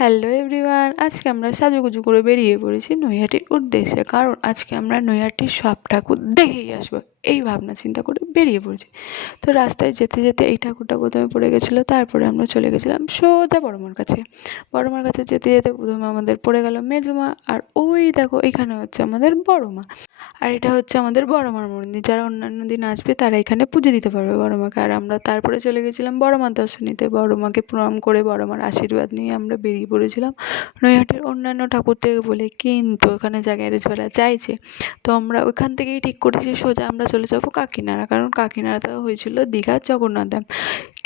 Hello everyone, আজকে আমরা সাজুগুজু করে বেরিয়ে পড়েছি নৈহাটির উদ্দেশ্যে। কারণ আজকে আমরা নৈহাটির সব ঠাকুর দেখেই আসব, এই ভাবনা চিন্তা করে। বেরিয়ে পড়েছি। তো রাস্তায় যেতে যেতে এই ঠাকুরটা প্রথমে পড়ে গেছিল, তারপরে আমরা চলে গেছিলাম সোজা বড়মার কাছে। বড়মার কাছে যেতে যেতে প্রথমে আমাদের পড়ে গেল মেজমা, আর ওই দেখো এখানে হচ্ছে আমাদের বড়মা আর এটা হচ্ছে আমাদের বড়মার মন্দির, যারা অন্যান্য দিন আসবে তারা এখানে পুজো দিতে পারবে বড়মাকে আর আমরা তারপরে চলে গেছিলাম বড়মার দর্শন নিতে বড়মাকে প্রণাম করে বড়মার আশীর্বাদ নিয়ে আমরা বেরিয়ে পড়েছিলাম নৈহাটের অন্যান্য ঠাকুর থেকে বলে, কিন্তু ওখানে জায়গায় ভাড়া চাইছে। তো আমরা ওইখান থেকেই ঠিক করেছি, সোজা আমরা চলে যাব কাকিনাড়া। কারণ কাকিনাড়াতে হয়েছিল দীঘার জগন্নাথ। ধাম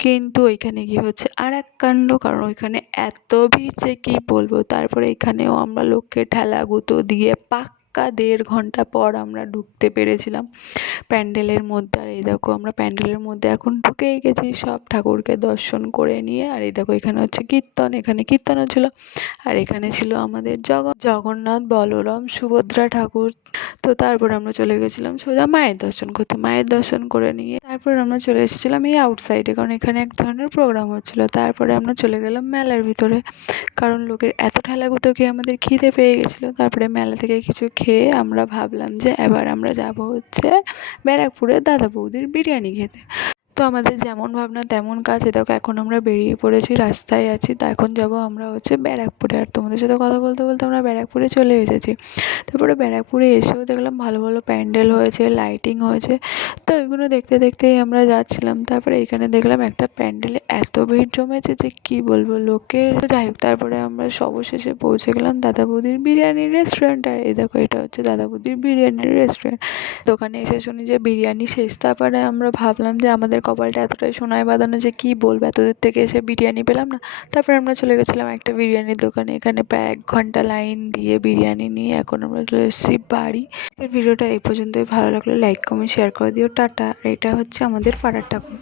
কিন্তু ওইখানে গিয়ে হচ্ছে আর এক কাণ্ড, কারণ ওইখানে এত ভিড় যে কী বলব? তারপরে এখানেও আমরা লোককে ঠেলা গুঁতো দিয়ে পাক্কা দেড় ঘণ্টা পর আমরা ঢুকতে পেরেছিলাম। প্যান্ডেলের মধ্যে, আর এই দেখো আমরা প্যান্ডেলের মধ্যে এখন ঢুকেই গেছি সব ঠাকুরকে দর্শন করে নিয়ে। আর এই দেখো এখানে হচ্ছে কীর্তন, এখানে কীর্তন হচ্ছিল আর এখানে ছিল আমাদের জগ, জগন্নাথ বলরাম, সুভদ্রা ঠাকুর। তো তারপর আমরা চলে গেছিলাম সোজা মায়ের দর্শন করতে। মায়ের দর্শন করে নিয়ে তারপর আমরা চলে এসেছিলাম এই আউটসাইডে কারণ এখানে এক ধরনের প্রোগ্রাম হচ্ছিল। তারপরে আমরা চলে গেলাম মেলার ভিতরে, কারণ লোকের এত ঠেলাগুতো খেয়ে আমাদের খিদে পেয়ে গেছিল। তারপরে মেলা থেকে কিছু খেয়ে আমরা ভাবলাম যে এবার আমরা যাব হচ্ছে ব্যারাকপুরের দাদা বৌদির বিরিয়ানি খেতে। তো আমাদের যেমন ভাবনা তেমন কাজ। এ দেখো, এখন আমরা বেরিয়ে পড়েছি, রাস্তায় আছি। তা এখন যাব আমরা হচ্ছে ব্যারাকপুরে। আর তোমাদের সাথে কথা বলতে বলতে আমরা ব্যারাকপুরে চলে এসেছি। তারপরে ব্যারাকপুরে এসেও দেখলাম ভালো ভালো প্যান্ডেল হয়েছে, লাইটিং হয়েছে। তো ওইগুলো দেখতে দেখতেই আমরা যাচ্ছিলাম। তারপরে এখানে দেখলাম একটা প্যান্ডেলে এত ভিড় জমেছে যে কী বলব লোকের। যাই হোক, তারপরে আমরা সবশেষে পৌঁছে গেলাম দাদা বৌদির বিরিয়ানির রেস্টুরেন্ট আর এই দেখো, এটা হচ্ছে দাদা বৌদির বিরিয়ানির রেস্টুরেন্ট দোকানে এসে শুনি যে বিরিয়ানি শেষ। তারপরে আমরা ভাবলাম যে আমাদের কপালটা এতটাই সোনায় বাঁধানো যে কী বলব? এতদূর থেকে এসে বিরিয়ানি পেলাম না। তারপরে আমরা চলে গেছিলাম একটা বিরিয়ানির দোকানে। এখানে প্রায় এক ঘণ্টা লাইন দিয়ে বিরিয়ানি নিয়ে এখন আমরা চলে এসেছি বাড়ি। ভিডিওটা এই পর্যন্তই। ভালো লাগলে লাইক কমেন্ট শেয়ার করে দিও। টাটা। এটা হচ্ছে আমাদের পাড়ার ঠাকুর।